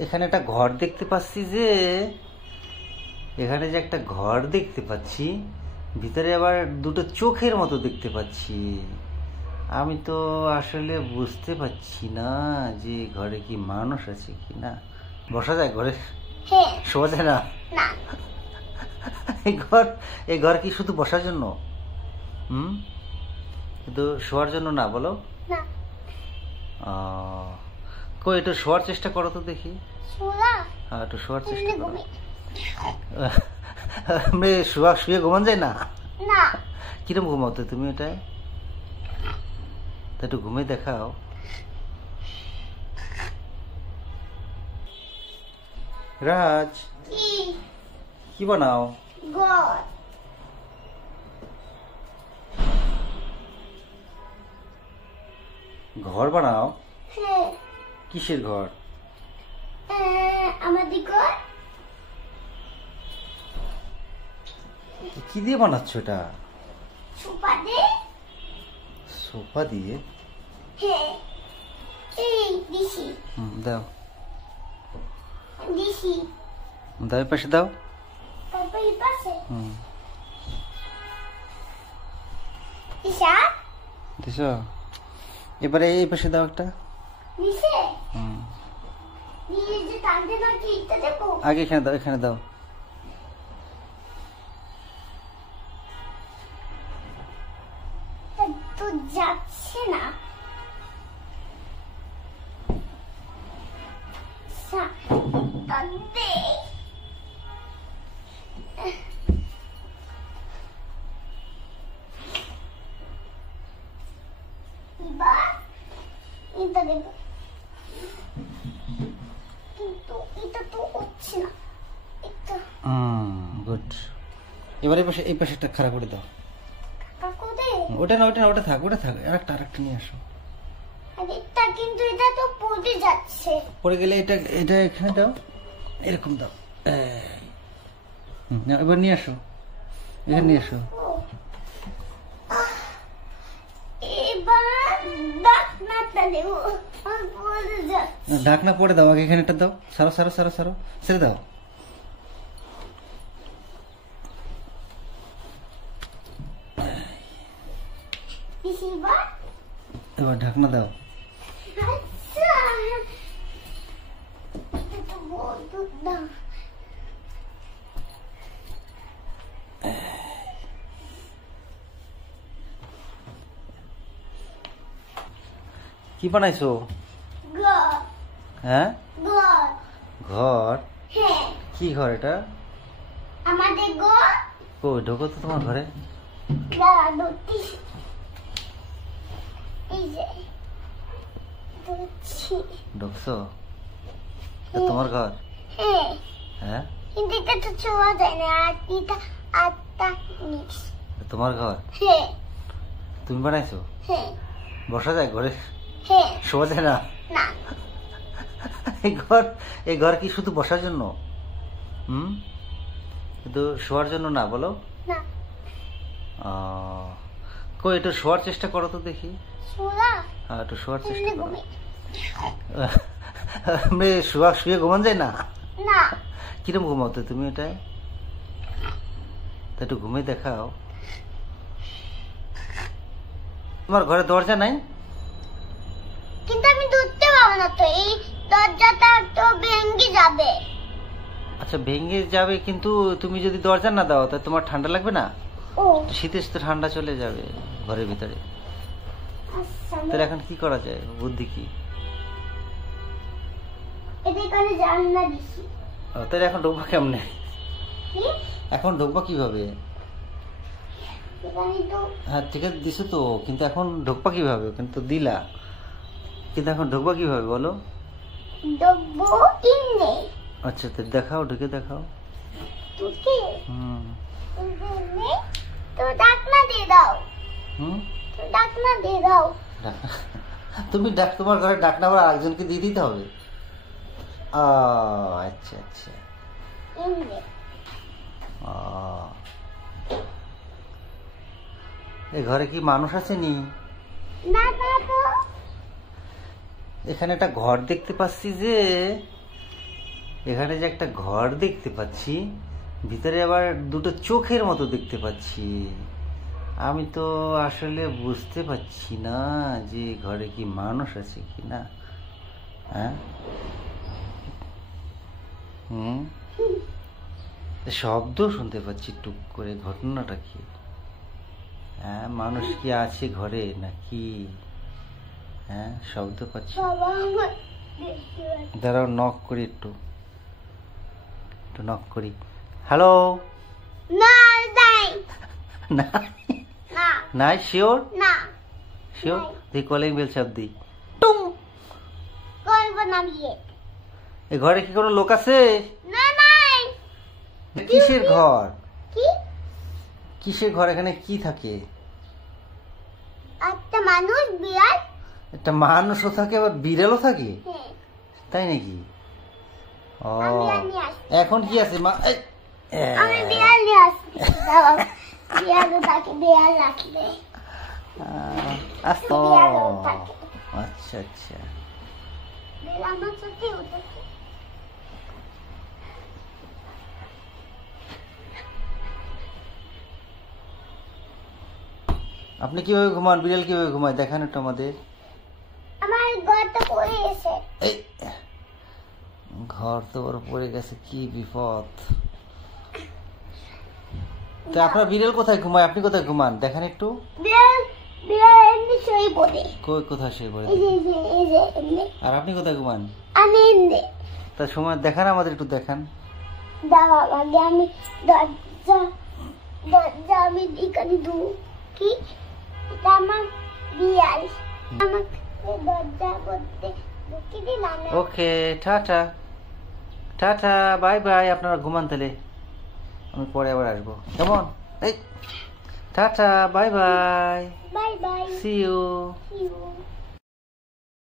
এখানে একটা ঘর দেখতে পাচ্ছি যে এখানে যে একটা ঘর দেখতে পাচ্ছি, ভিতরে আবার দুটো চোখের মতো দেখতে পাচ্ছি। আমি তো আসলে বুঝতে পারছি না যে ঘরে কি মানুষ আছে কি না। বসা যায় ঘরে? শোয়া যায় না? এই ঘর কি শুধু বসার জন্য? কিন্তু শোয়ার জন্য না, বলো? কই একটু শোয়ার চেষ্টা করো তো দেখি। হ্যাঁ, একটু শোয়ার চেষ্টা করো। মেয়ে শুয়ে ঘুমান যায় না? কিরম ঘুমাতে তুমি এটাই? তা একটু ঘুমিয়ে দেখাও। রাজ, কি বানাও? ঘর বানাও? কিসের ঘর? আমাদের ঘর। কি দিয়ে বানাচ্ছ এটা? সোফা দিয়ে। সোফা দিয়ে? এই দিছি। দাও দিছি। দাও, এই পাশে দাও। তারপর এই পাশে। দিশা? দিছো? এবারে এই পাশে দাও একটা। দিছে? দিয়ে যে টানতে না কি এটা দেখো। আগে এখানে দাও, এখানে দাও। তো যাচ্ছে না। এটা দেখো, কিন্তু এটা তো হচ্ছে না। গুড। এবারে এই পাশে একটা খাড়া করে দাও। ওটা না, ওটা থাক, আরেকটা নিয়ে আসো। এটা কিন্তু এটা তো পড়ে যাচ্ছে। পড়ে গেলে এটা এখানে দাও, এরকম দাও। এবার নিয়ে আসো, এখানে নিয়ে আসো। ঢাকনা পরে দাও, আগে এখানে একটা দাও। সারো ছেড়ে দাও। এবার ঢাকনা দাও। কি বানাইছো? হ্যাঁ, ঘর। কি ঘর এটা? আমাদের ঘর। কই ঢোকো তো তোমার ঘরে। ঢুকছো? তোমার ঘর? হ্যাঁ, কিন্তু এটা তো ছোঁয়া যায় না। তোমার ঘর? তুমি বানাইছো? বসা যায় ঘরে? শোয়া যায় না? এই ঘর কি শুধু বসার জন্য? কিন্তু শোয়ার জন্য না, বলো? কই একটু শোয়ার চেষ্টা করো তো দেখি। হ্যাঁ, একটু শোয়ার চেষ্টা করো। মেয়ে শুয়ে ঘুমান যায় না? কিরম ঘুমাতে তুমি এটাই? তা একটু ঘুমিয়ে দেখাও। তোমার ঘরে দরজা নাই? কিন্তু আমি ধরতে পারবো না তো, এই দরজাটা তো ভেঙে যাবে। আচ্ছা, ভেঙে যাবে, কিন্তু তুমি যদি দরজা না দাও তাহলে তোমার ঠান্ডা লাগবে না? শীতে শীতে ঠান্ডা চলে যাবে ঘরের ভিতরে। তাহলে এখন কি করা যায়, বুদ্ধি কি? তাহলে এখন ঢুকবা কেমনে? এখন ঢুকবা কিভাবে? হ্যাঁ, ঠিক আছে দিছো তো, কিন্তু এখন ঢুকবা কিভাবে? কিন্তু দিলা, কিন্তু এখন ঢুকবা কিভাবে বলো? আচ্ছা, তো দেখাও, ঢুকে দেখাও। তুমি তোমার ঘরে ডাকনা আবার আরেকজনকে দিয়ে দিতে হবে। আচ্ছা আচ্ছা। এই ঘরে কি মানুষ আছে নি? এখানে একটা ঘর দেখতে পাচ্ছি যে এখানে যে একটা ঘর দেখতে পাচ্ছি, ভিতরে আবার দুটো চোখের মতো দেখতে পাচ্ছি। আমি তো আসলে বুঝতে পারছি না যে ঘরে কি মানুষ আছে কি না। হ্যাঁ, শব্দ শুনতে পাচ্ছি টুক করে, ঘটনাটা কি? হ্যাঁ, মানুষ কি আছে ঘরে নাকি? হ্যাঁ, শব্দ পাচ্ছি। দাঁড়াও, নক করি, একটু নক করি। হ্যালো। নাই শিওর? শিওর? দেখি কলিং বেল চাপ দিই। এই ঘরে কি কোনো লোক আছে? কিসের ঘর? কিসের ঘর? এখানে কি থাকে? একটা মানুষ, বিড়াল। একটা মানুষও থাকে, আবার বিড়ালও থাকে? তাই নাকি? ও, এখন কি আছে মা? আমি বিড়াল নিয়ে আসছি। বিড়ালও থাকে, বিড়াল রাখলে। আচ্ছা আচ্ছা। আমার সাথে উঠেছে। আপনি কিভাবে ঘুমান? বিড়াল কিভাবে ঘুমায় দেখান একটু আমাদের। আমার ঘরটা পড়ে গেছে। এই ঘর তো ওর পড়ে গেছে, কি বিপদ। তো আপনার বিড়াল কোথায় ঘুমায়? আপনি কোথায় ঘুমান দেখান একটু। বিড়াল এমনি শুয়ে পড়ে। কোথায় শুয়ে পড়ে? এই যে এমনি। আর আপনি কোথায় ঘুমান? আমি এমনি। তার সময় দেখান আমাদের, একটু দেখান। দাঁড়াও, আগে আমি দরজা আমি এখানে কি? এটা আমার বিড়াল। আমাকে দরজা করতে ঢুকি দিলাম। ওকে, টাটা টাটা, বাই বাই। আপনারা ঘুমান তাহলে, আমি পরে আবার আসবো। কেমন? এই টাটা, bye bye, bye bye, see you.